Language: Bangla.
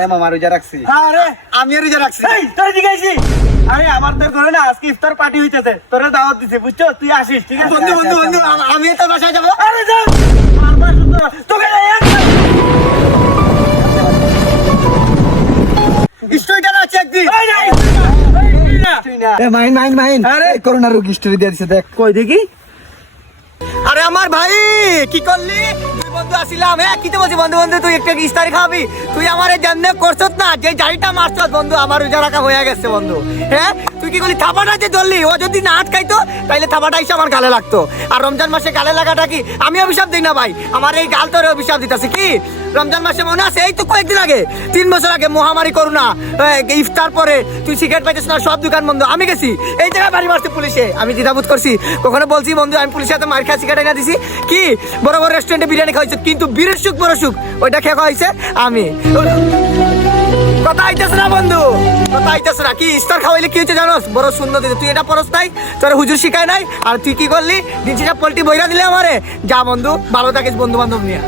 হ্যাঁ মামা রোজা রাখছি। আরে আমিও রোজা রাখছি। এই তুই দিকে আইছিস? আরে আমার তোর ঘরে না আজকে ইফতার পার্টি হইতেছে, তোরে দাওয়াত দিছে বুঝছো, তুই আসিস ঠিক আছে? বন্ধু বন্ধু বন্ধু আমি তোর বাসায় যাবো। আরে যা আমার সুন্দর তোকে স্টোরিটা না চেক দি। Mine mine mine. আরে করোনা রোগী স্টোরি দিয়ে দিছে দেখ। কই দেখি। আরে আমার ভাই কি করলি? দুই বন্ধু আসিলাম। হ্যাঁ কি তো বলছি বন্ধু বন্ধু তুই একটা ইফতারি খাবি। তুই আমারে জাননে করছত না যে জারিটা মারছত বন্ধু, আমার রোজা রাখা হয়ে গেছে বন্ধু। হ্যাঁ তুই কি করলি? থাপাটা যে ধরলি, ও যদি না আটকাইতো তাইলে থাপাটা এসে আমার গালে লাগতো। আর রমজান মাসে গালে লাগাটা কি আমি অভিশাপ দিই না ভাই, আমার এই গাল তোরে অভিশাপ দিতেছে। কি রমজান মাসে মনে আছে এই তো কয়েকদিন আগে 3 বছর আগে মহামারী করোনা, ইফতার পরে তুই সিগারেট পাইছিস না, সব দোকান বন্ধ। আমি গেছি এই জায়গায় বাড়ি মারছে পুলিশে, আমি দ্বিধাবোধ করছি। কখনো বলছি বন্ধু আমি পুলিশের হাতে মার খাওয়া সিগারেট এনে দিছি, কি বড় বড় রেস্টুরেন্টে বিরিয়ানি খাওয়াইছে, কিন্তু বীরের সুখ বড় সুখ ওইটা খেয়ে খাওয়াইছে আমি। কথা আইতেছে না বন্ধু, কথা আইতেছে না। কি ইফতার খাওয়াইলে কি হচ্ছে জানোস? বড় সুন্দর দিতে তুই এটা পরস নাই, তোর হুজুর শিখায় নাই। আর তুই কি করলি? দিন শেষে পোল্ট্রি বইরা দিলে আমারে। যা বন্ধু ভালো থাকিস বন্ধু বান্ধব নিয়ে।